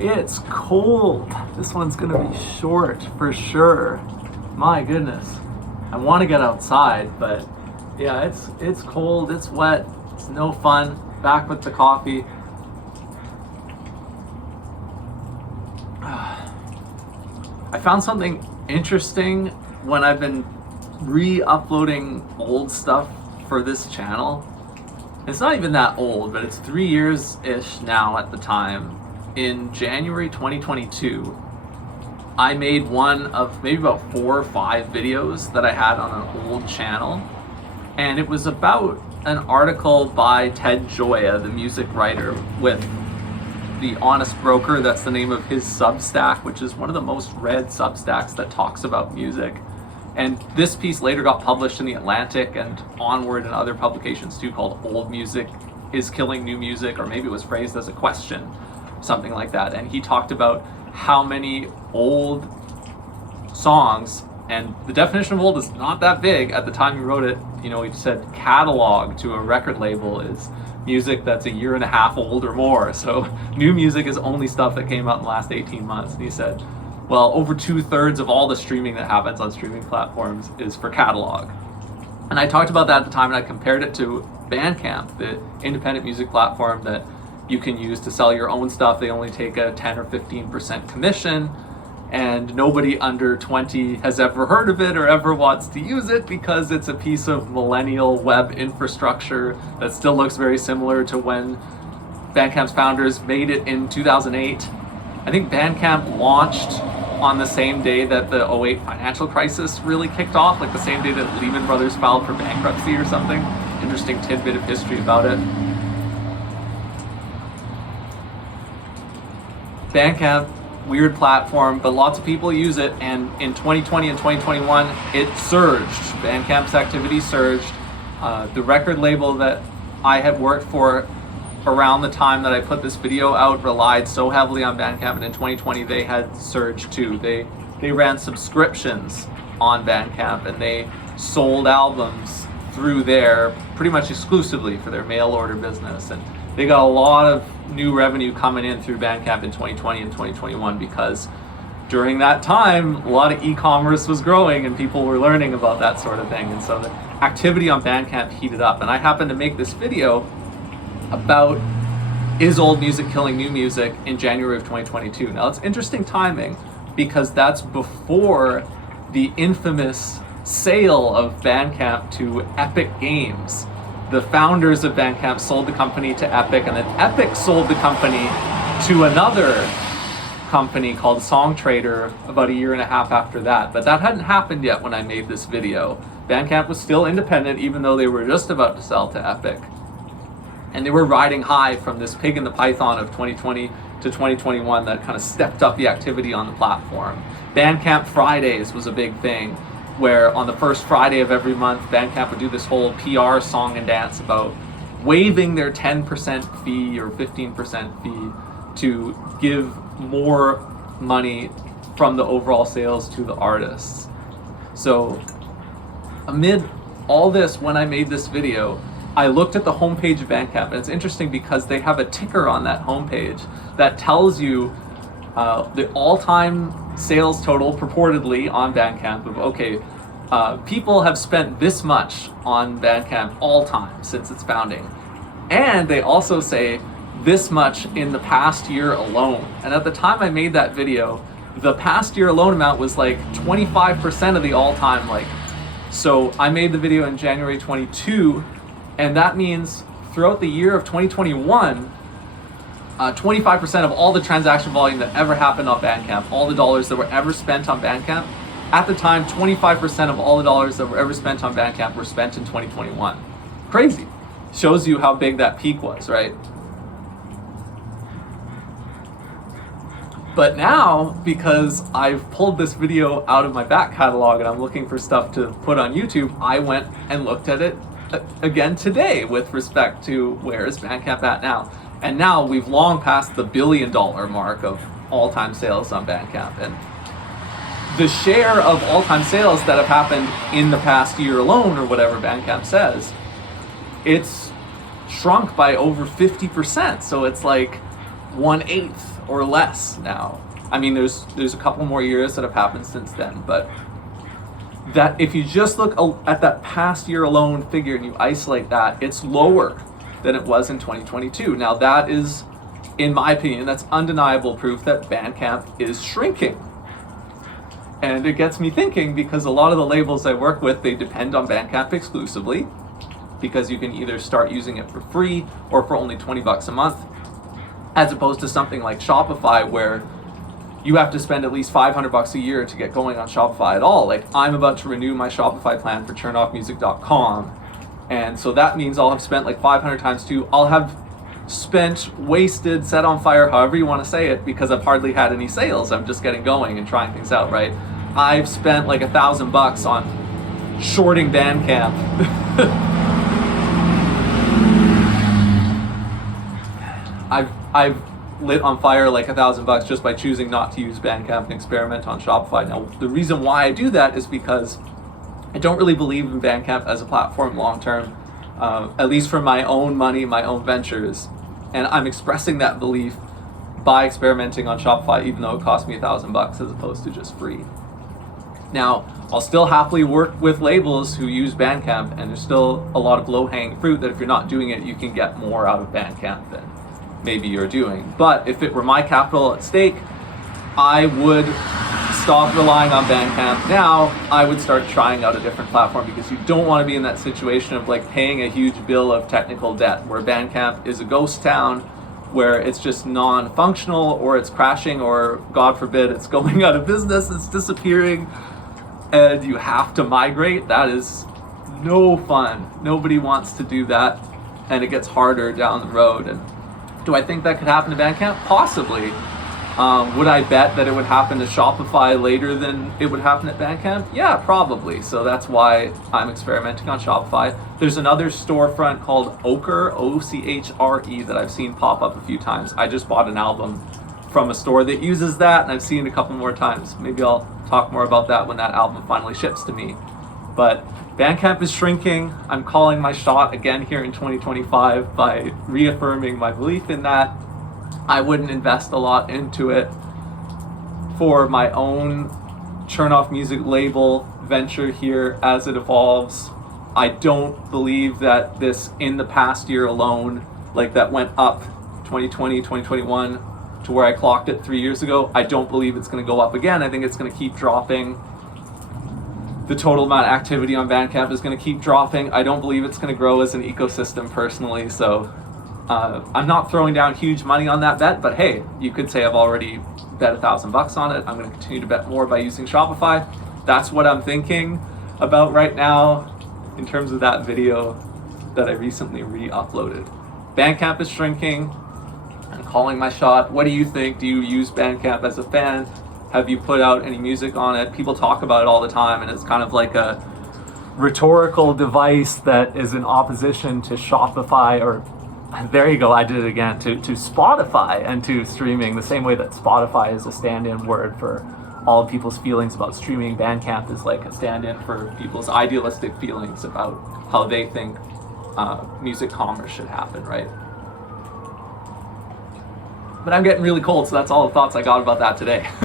It's cold. This one's gonna be short for sure. My goodness. I want to get outside, but yeah, it's cold, it's wet, it's no fun. Back with the coffee. I found something interesting when I've been re-uploading old stuff for this channel. It's not even that old, but it's 3 years-ish now at the time. In January 2022, I made one of maybe about 4 or 5 videos that I had on an old channel. And it was about an article by Ted Gioia, the music writer, with The Honest Broker. That's the name of his Substack, which is one of the most read Substacks that talks about music. And this piece later got published in The Atlantic and Onward and other publications too, called Old Music is Killing New Music, or maybe it was phrased as a question, something like that. And he talked about how many old songs, and the definition of old is not that big at the time he wrote it. You know, he said catalog to a record label is music that's a year and a half old or more. So new music is only stuff that came out in the last 18 months. And he said, well, over 2/3 of all the streaming that happens on streaming platforms is for catalog. And I talked about that at the time, and I compared it to Bandcamp, the independent music platform that you can use to sell your own stuff. They only take a 10 or 15% commission, and nobody under 20 has ever heard of it or ever wants to use it because it's a piece of millennial web infrastructure that still looks very similar to when Bandcamp's founders made it in 2008. I think Bandcamp launched on the same day that the 2008 financial crisis really kicked off, like the same day that Lehman Brothers filed for bankruptcy or something. Interesting tidbit of history about it. Bandcamp, weird platform, but lots of people use it, and in 2020 and 2021 it surged. Bandcamp's activity surged. The record label that I had worked for around the time that I put this video out relied so heavily on Bandcamp, and in 2020 they had surged too. They ran subscriptions on Bandcamp, and they sold albums through there pretty much exclusively for their mail order business, and they got a lot of new revenue coming in through Bandcamp in 2020 and 2021 because during that time a lot of e-commerce was growing and people were learning about that sort of thing, and so the activity on Bandcamp heated up. And I happened to make this video about is old music killing new music in January of 2022. Now it's interesting timing because that's before the infamous sale of Bandcamp to Epic Games. The founders of Bandcamp sold the company to Epic, and then Epic sold the company to another company called Songtradr about a year and a half after that. But that hadn't happened yet when I made this video. Bandcamp was still independent even though they were just about to sell to Epic. And they were riding high from this pig in the python of 2020 to 2021 that kind of stepped up the activity on the platform. Bandcamp Fridays was a big thing, where on the first Friday of every month, Bandcamp would do this whole PR song and dance about waiving their 10% fee or 15% fee to give more money from the overall sales to the artists. So amid all this, when I made this video, I looked at the homepage of Bandcamp, and it's interesting because they have a ticker on that homepage that tells you the all-time sales total purportedly on Bandcamp of, okay, people have spent this much on Bandcamp all time since its founding. And they also say this much in the past year alone. And at the time I made that video, the past year alone amount was like 25% of the all-time. So I made the video in January 22, and that means throughout the year of 2021, 25% of all the transaction volume that ever happened on Bandcamp, all the dollars that were ever spent on Bandcamp, at the time, 25% of all the dollars that were ever spent on Bandcamp were spent in 2021. Crazy. Shows you how big that peak was, right? But now, because I've pulled this video out of my back catalog and I'm looking for stuff to put on YouTube, I went and looked at it again today with respect to where is Bandcamp at now. And now we've long passed the $1 billion mark of all-time sales on Bandcamp. And the share of all-time sales that have happened in the past year alone, or whatever Bandcamp says, it's shrunk by over 50%. So it's like 1/8 or less now. I mean, there's a couple more years that have happened since then, but that if you just look at that past year alone figure and you isolate that, it's lower than it was in 2022. Now that is, in my opinion, that's undeniable proof that Bandcamp is shrinking. And it gets me thinking, because a lot of the labels I work with, they depend on Bandcamp exclusively, because you can either start using it for free or for only 20 bucks a month, as opposed to something like Shopify, where you have to spend at least 500 bucks a year to get going on Shopify at all. Like, I'm about to renew my Shopify plan for turnoffmusic.com. And so that means I'll have spent like 500 times 2. I'll have spent, wasted, set on fire, however you want to say it, because I've hardly had any sales. I'm just getting going and trying things out, right? I've spent like $1,000 on shorting Bandcamp. I've lit on fire like $1,000 just by choosing not to use Bandcamp and experiment on Shopify. Now, the reason why I do that is because I don't really believe in Bandcamp as a platform long term, at least for my own money, my own ventures. And I'm expressing that belief by experimenting on Shopify, even though it cost me $1,000 as opposed to just free. Now, I'll still happily work with labels who use Bandcamp, and there's still a lot of low-hanging fruit that if you're not doing it, you can get more out of Bandcamp than maybe you're doing. But if it were my capital at stake, I would stop relying on Bandcamp. Now I would start trying out a different platform, because you don't want to be in that situation of like paying a huge bill of technical debt where Bandcamp is a ghost town, where it's just non-functional, or it's crashing, or God forbid it's going out of business, it's disappearing, and you have to migrate. That is no fun. Nobody wants to do that, and it gets harder down the road. And do I think that could happen to Bandcamp? Possibly. Would I bet that it would happen to Shopify later than it would happen at Bandcamp? Yeah, probably. So that's why I'm experimenting on Shopify. There's another storefront called Ochre, O-C-H-R-E, that I've seen pop up a few times. I just bought an album from a store that uses that, and I've seen it a couple more times. Maybe I'll talk more about that when that album finally ships to me. But Bandcamp is shrinking. I'm calling my shot again here in 2025 by reaffirming my belief in that. I wouldn't invest a lot into it for my own Turn Off Music label venture here as it evolves. I don't believe that this, in the past year alone, like that went up 2020, 2021 to where I clocked it 3 years ago, I don't believe it's going to go up again. I think it's going to keep dropping. The total amount of activity on Bandcamp is going to keep dropping. I don't believe it's going to grow as an ecosystem personally, so I'm not throwing down huge money on that bet, but hey, you could say I've already bet $1,000 on it. I'm going to continue to bet more by using Shopify. That's what I'm thinking about right now in terms of that video that I recently re-uploaded. Bandcamp is shrinking. I'm calling my shot. What do you think? Do you use Bandcamp as a fan? Have you put out any music on it? People talk about it all the time, and it's kind of like a rhetorical device that is in opposition to Shopify, or there you go, I did it again, to Spotify and to streaming, the same way that Spotify is a stand-in word for all people's feelings about streaming. Bandcamp is like a stand-in for people's idealistic feelings about how they think music commerce should happen, right? But I'm getting really cold, so that's all the thoughts I got about that today.